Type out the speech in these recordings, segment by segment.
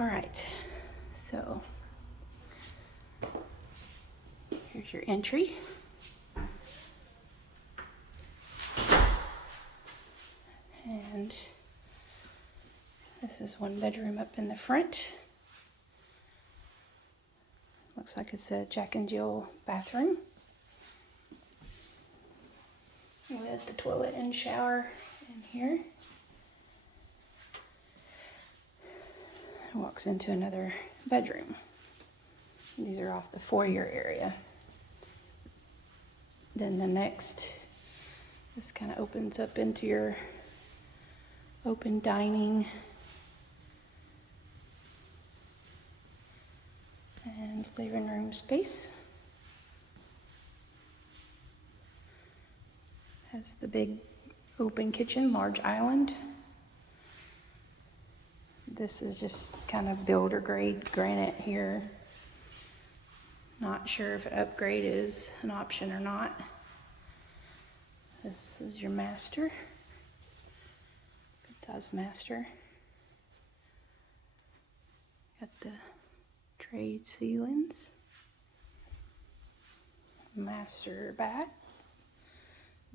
All right, so here's your entry. And this is one bedroom up in the front. Looks like it's a Jack and Jill bathroom with the toilet and shower in here. It walks into another bedroom. These are off the foyer area. Then the next, this kind of opens up into your open dining and living room space. Has the big open kitchen, large island. This is just kind of builder grade granite here. Not sure if an upgrade is an option or not. This is your master. Good size master. Got the trade ceilings. Master bath.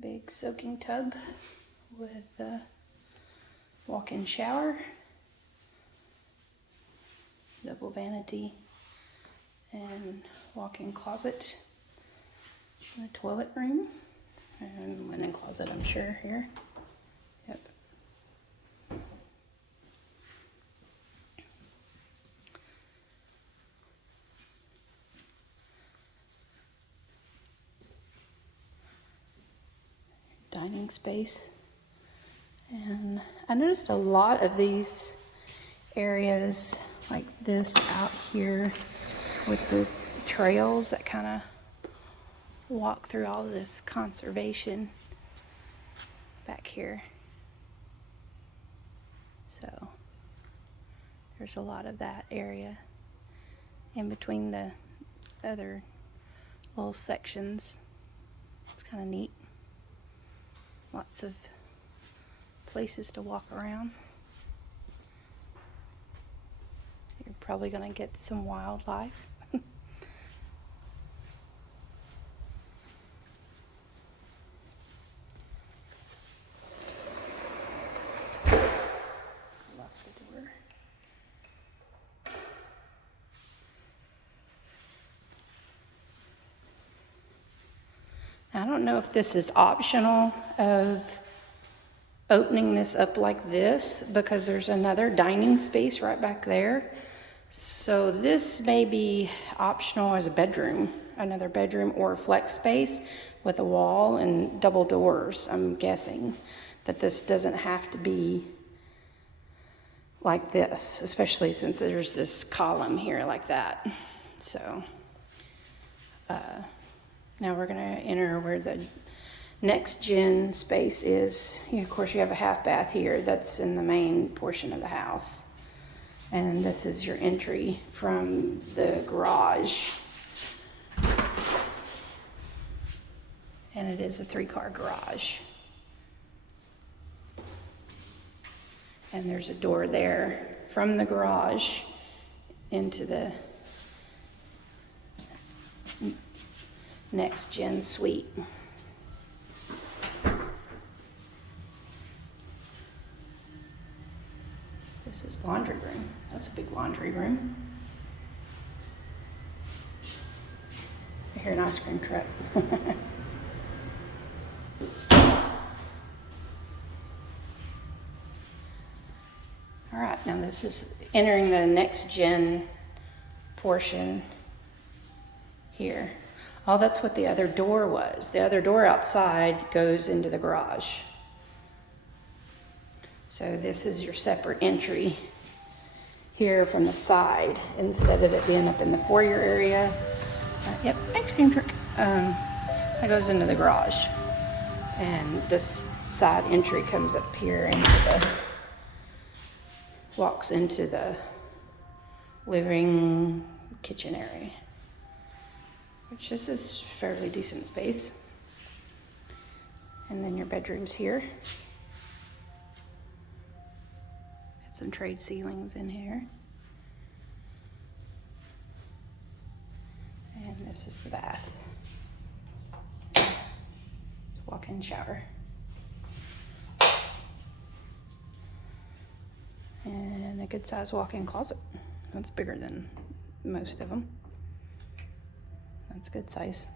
Big soaking tub with a walk-in shower. Double vanity and walk-in closet in the toilet room and linen closet, I'm sure, here. Yep. Dining space. And I noticed a lot of these areas like this out here with the trails that kind of walk through all of this conservation back here. So there's a lot of that area in between the other little sections. It's kind of neat. Lots of places to walk around. You're probably going to get some wildlife. Lock the door. I don't know if this is optional of opening this up like this because there's another dining space right back there. So this may be optional as a bedroom, another bedroom or a flex space with a wall and double doors. I'm guessing that this doesn't have to be like this, especially since there's this column here like that. So now we're gonna enter where the next gen space is. Of course, you have a half bath here that's in the main portion of the house. And this is your entry from the garage. And it is a 3-car garage. And there's a door there from the garage into the next gen suite. This is laundry room. That's a big laundry room. I hear an ice cream truck. All right, now this is entering the next gen portion here. Oh, that's what the other door was. The other door outside goes into the garage. So this is your separate entry here from the side instead of it being up in the foyer area. Yep, ice cream truck. That goes into the garage. And this side entry comes up here into the, walks into the living kitchen area, which this is fairly decent space. And then your bedroom's here. Got some trade ceilings in here. this is the bath. Walk-in shower. And a good size walk-in closet. That's bigger than most of them. That's good size.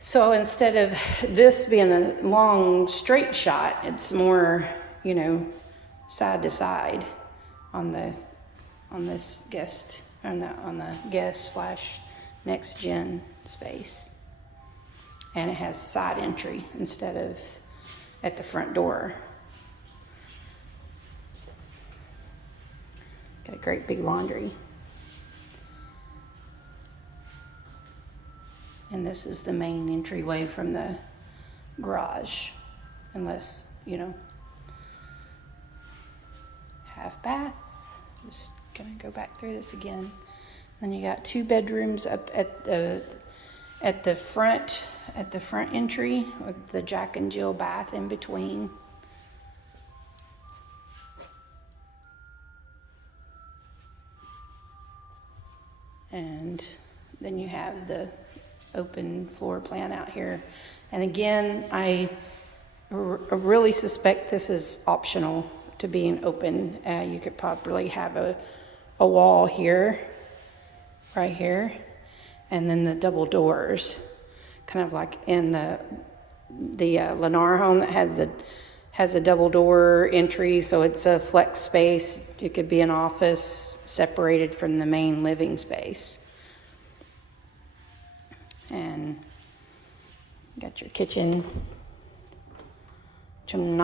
So instead of this being a long straight shot, it's more, you know, side to side on this guest on the guest / next gen space. And it has side entry instead of at the front door. Got a great big laundry. And this is the main entryway from the garage, unless, you know, half bath. Just gonna go back through this again. Then you got 2 bedrooms up at the front entry with the Jack and Jill bath in between. And then you have the open floor plan out here. And again, I really suspect this is optional to being open. You could probably have a wall here, right here, and then the double doors, kind of like in the Lennar home that has a double door entry, so it's a flex space. It could be an office separated from the main living space. And you got your kitchen, which I'm